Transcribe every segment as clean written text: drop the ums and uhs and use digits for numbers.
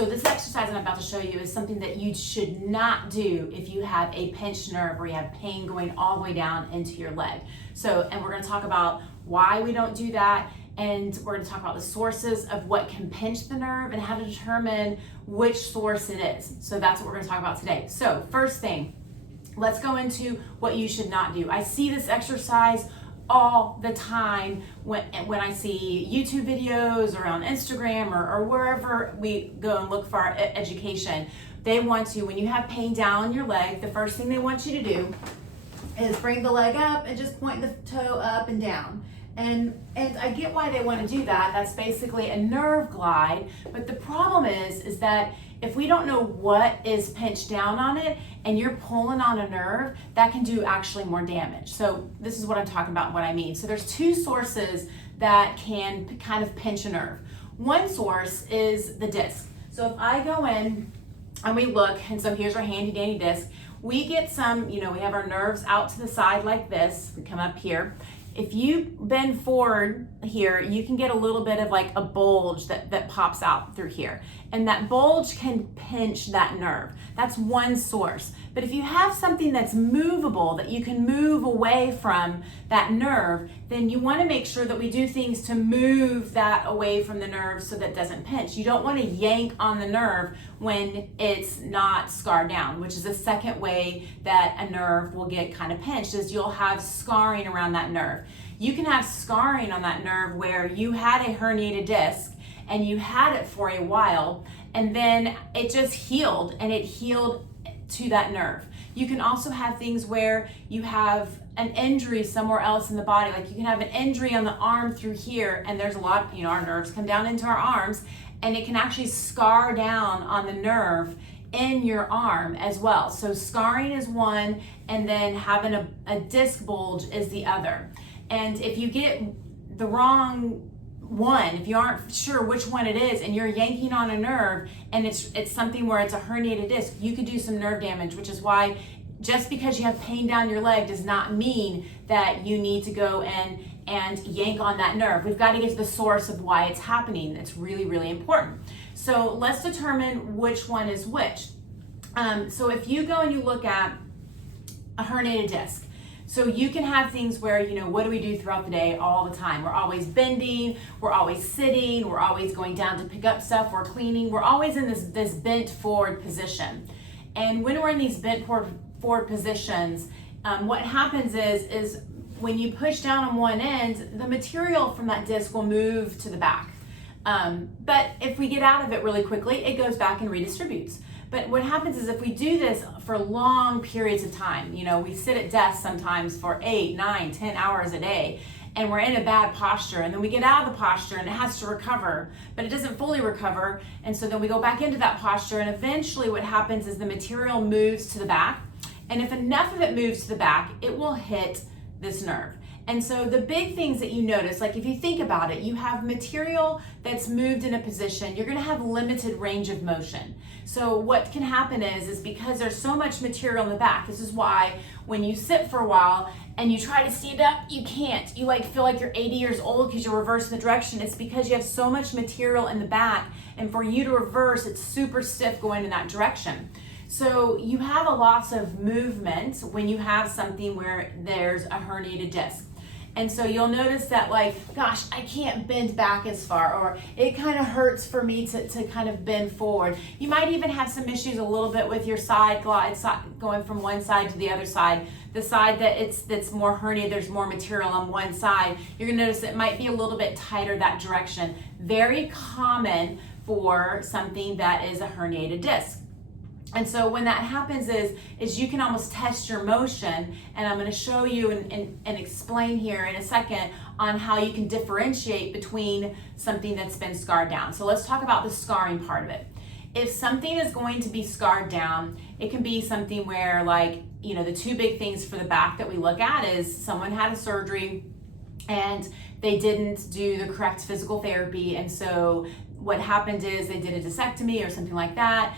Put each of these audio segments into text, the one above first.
So this exercise I'm about to show you is something that you should not do if you have a pinched nerve or you have pain going all the way down into your leg. And we're going to talk about why we don't do that, and we're going to talk about the sources of what can pinch the nerve and how to determine which source it is. So that's what we're going to talk about today. So first thing, let's go into what you should not do. I see this exercise all the time when I see YouTube videos or on Instagram or wherever we go and look for our education. They want to, when you have pain down your leg, the first thing they want you to do is bring the leg up and just point the toe up and down. And I get why they want to do that. That's basically a nerve glide. But the problem is that if we don't know what is pinched down on it and you're pulling on a nerve, that can do actually more damage. So this is what I'm talking about, what I mean. So there's two sources that can kind of pinch a nerve. One source is the disc. So if I go in and we look, and so here's our handy dandy disc, we get some, we have our nerves out to the side like this. We come up here. If you bend forward here, you can get a little bit of like a bulge that pops out through here. And that bulge can pinch that nerve. That's one source. But if you have something that's movable, that you can move away from that nerve, then you want to make sure that we do things to move that away from the nerve so that it doesn't pinch. You don't want to yank on the nerve when it's not scarred down, which is the second way that a nerve will get kind of pinched, is you'll have scarring around that nerve. You can have scarring on that nerve where you had a herniated disc and you had it for a while, and then it just healed, and it healed to that nerve. You can also have things where you have an injury somewhere else in the body. Like you can have an injury on the arm through here, and there's a lot, our nerves come down into our arms, and it can actually scar down on the nerve in your arm as well. So scarring is one, and then having a disc bulge is the other. And if you get the wrong one, if you aren't sure which one it is and you're yanking on a nerve and it's something where it's a herniated disc, you could do some nerve damage, which is why just because you have pain down your leg does not mean that you need to go and yank on that nerve. We've got to get to the source of why it's happening. It's really, really important. So let's determine which one is which. So if you go and you look at a herniated disc, so you can have things where, what do we do throughout the day all the time? We're always bending, we're always sitting, we're always going down to pick up stuff, we're cleaning, we're always in this bent forward position. And when we're in these bent forward positions, what happens is when you push down on one end, the material from that disc will move to the back. But if we get out of it really quickly, it goes back and redistributes. But what happens is if we do this for long periods of time, we sit at desks sometimes for 8, 9, 10 hours a day, and we're in a bad posture, and then we get out of the posture and it has to recover, but it doesn't fully recover, and so then we go back into that posture, and eventually what happens is the material moves to the back, and if enough of it moves to the back, it will hit this nerve. And so the big things that you notice, like if you think about it, you have material that's moved in a position, you're going to have limited range of motion. So what can happen is because there's so much material in the back, this is why when you sit for a while and you try to stand up, you can't. You feel like you're 80 years old because you're reversing the direction. It's because you have so much material in the back, and for you to reverse, it's super stiff going in that direction. So you have a loss of movement when you have something where there's a herniated disc. And so you'll notice that gosh, I can't bend back as far, or it kind of hurts for me to kind of bend forward. You might even have some issues a little bit with your side glide, going from one side to the other side. The side that's more herniated, there's more material on one side. You're gonna notice it might be a little bit tighter that direction. Very common for something that is a herniated disc. And so when that happens is you can almost test your motion, and I'm going to show you and explain here in a second on how you can differentiate between something that's been scarred down. So let's talk about the scarring part of it. If something is going to be scarred down, it can be something where the two big things for the back that we look at is someone had a surgery and they didn't do the correct physical therapy, and so what happened is they did a disectomy or something like that.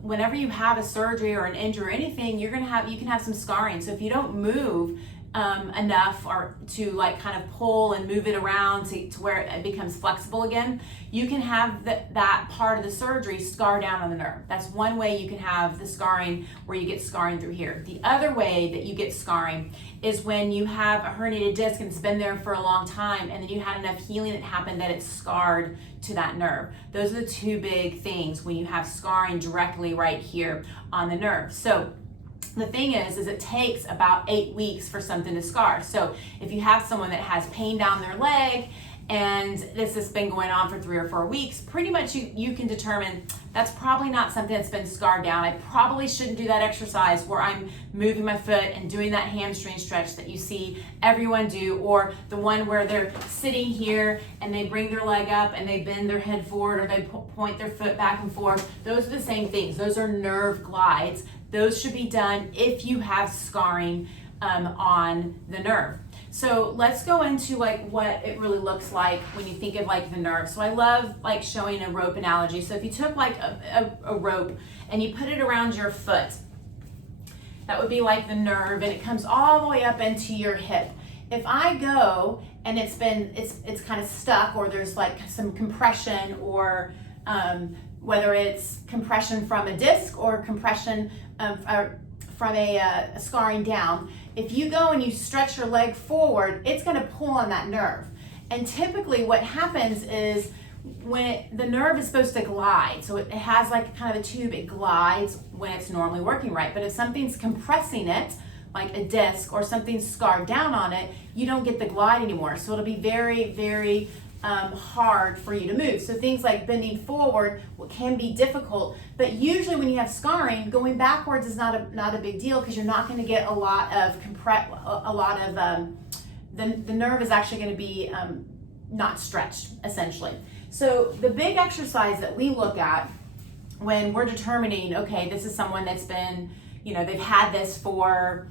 Whenever you have a surgery or an injury or anything, you can have some scarring. So if you don't move enough or to like kind of pull and move it around to where it becomes flexible again, you can have that part of the surgery scar down on the nerve. That's one way you can have the scarring, where you get scarring through here. The other way that you get scarring is when you have a herniated disc and it's been there for a long time, and then you had enough healing that happened that it's scarred to that nerve. Those are the two big things when you have scarring directly right here on the nerve. So the thing is it takes about 8 weeks for something to scar. So if you have someone that has pain down their leg and this has been going on for 3 or 4 weeks, pretty much you can determine that's probably not something that's been scarred down. I probably shouldn't do that exercise where I'm moving my foot and doing that hamstring stretch that you see everyone do, or the one where they're sitting here and they bring their leg up and they bend their head forward, or they point their foot back and forth. Those are the same things. Those are nerve glides. Those should be done if you have scarring on the nerve. So let's go into like what it really looks like when you think of like the nerve. So I love like showing a rope analogy. So if you took like a rope and you put it around your foot, that would be like the nerve, and it comes all the way up into your hip. If I go and it's kind of stuck, or there's like some compression, or whether it's compression from a disc or compression from a scarring down, if you go and you stretch your leg forward, it's going to pull on that nerve. And typically what happens is when the nerve is supposed to glide, so it has like kind of a tube, it glides when it's normally working right. But if something's compressing it, like a disc, or something's scarred down on it, you don't get the glide anymore. So it'll be very, very hard for you to move. So things like bending forward can be difficult, but usually when you have scarring, going backwards is not a big deal, because you're not going to get a lot of the nerve is actually going to be not stretched, essentially. So the big exercise that we look at when we're determining, okay, this is someone that's been, they've had this for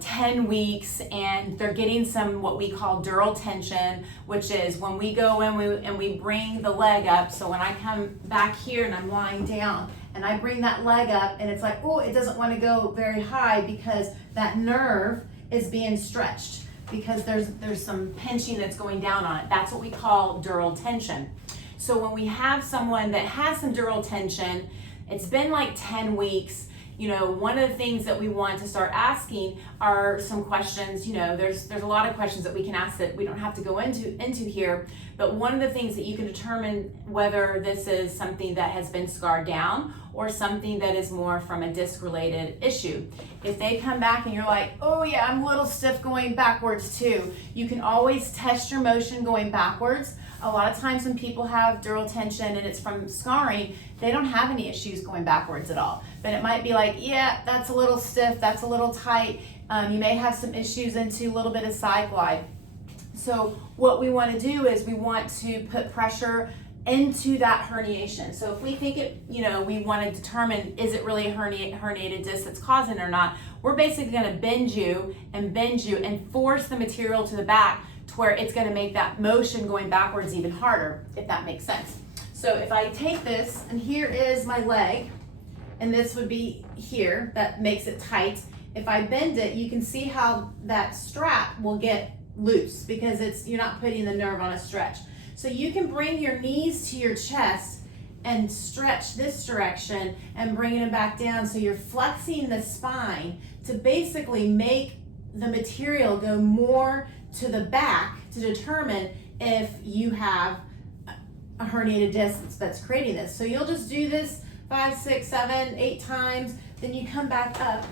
10 weeks and they're getting some what we call dural tension, which is when we go and we bring the leg up. So when I come back here and I'm lying down and I bring that leg up, and it's like, oh, it doesn't want to go very high because that nerve is being stretched, because there's some pinching that's going down on it. That's what we call dural tension. So when we have someone that has some dural tension, it's been like 10 weeks, one of the things that we want to start asking are some questions. There's a lot of questions that we can ask that we don't have to go into here, but one of the things that you can determine whether this is something that has been scarred down or something that is more from a disc-related issue. If they come back and you're like, oh yeah, I'm a little stiff going backwards too, you can always test your motion going backwards. A lot of times when people have dural tension and it's from scarring, they don't have any issues going backwards at all. But it might be like, yeah, that's a little stiff, that's a little tight. You may have some issues into a little bit of side glide. So what we want to do is we want to put pressure into that herniation. So if we think we want to determine, is it really a herniated disc that's causing it or not, we're basically going to bend you and force the material to the back to where it's going to make that motion going backwards even harder, if that makes sense. So if I take this, and here is my leg, and this would be here, that makes it tight. If I bend it, you can see how that strap will get loose, because you're not putting the nerve on a stretch. So you can bring your knees to your chest and stretch this direction and bringing it back down, so you're flexing the spine to basically make the material go more to the back to determine if you have a herniated disc that's creating this. So you'll just do this 5, 6, 7, 8 times, then you come back up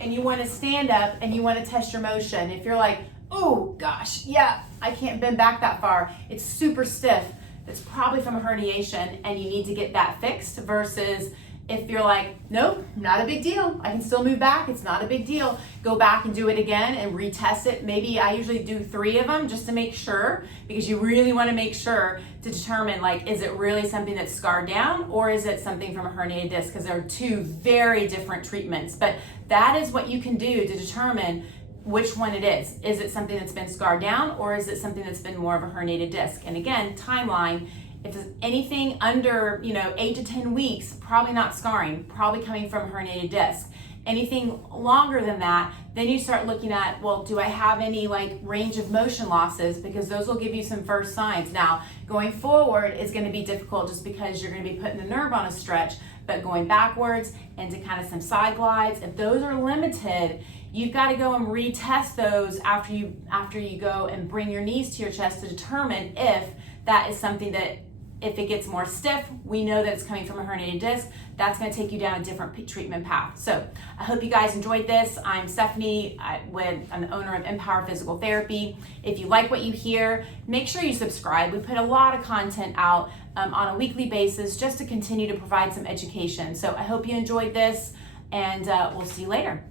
and you want to stand up and you want to test your motion. If you're like, oh gosh, yeah, I can't bend back that far, it's super stiff, it's probably from a herniation and you need to get that fixed, versus if you're like, nope, not a big deal, I can still move back, it's not a big deal, go back and do it again and retest it. Maybe I usually do 3 of them just to make sure, because you really want to make sure to determine, like, is it really something that's scarred down or is it something from a herniated disc, because there are 2 very different treatments. But that is what you can do to determine which one it is. Is it something that's been scarred down, or is it something that's been more of a herniated disc? And again, timeline, if it's anything under 8 to 10 weeks, probably not scarring, probably coming from a herniated disc. Anything longer than that, then you start looking at, well, do I have any like range of motion losses? Because those will give you some first signs. Now, going forward is going to be difficult just because you're going to be putting the nerve on a stretch, but going backwards into kind of some side glides, if those are limited, you've got to go and retest those after you go and bring your knees to your chest to determine if that is something that, if it gets more stiff, we know that it's coming from a herniated disc. That's going to take you down a different treatment path. So I hope you guys enjoyed this. I'm Stephanie. I'm the owner of Empower Physical Therapy. If you like what you hear, make sure you subscribe. We put a lot of content out on a weekly basis just to continue to provide some education. So I hope you enjoyed this, and we'll see you later.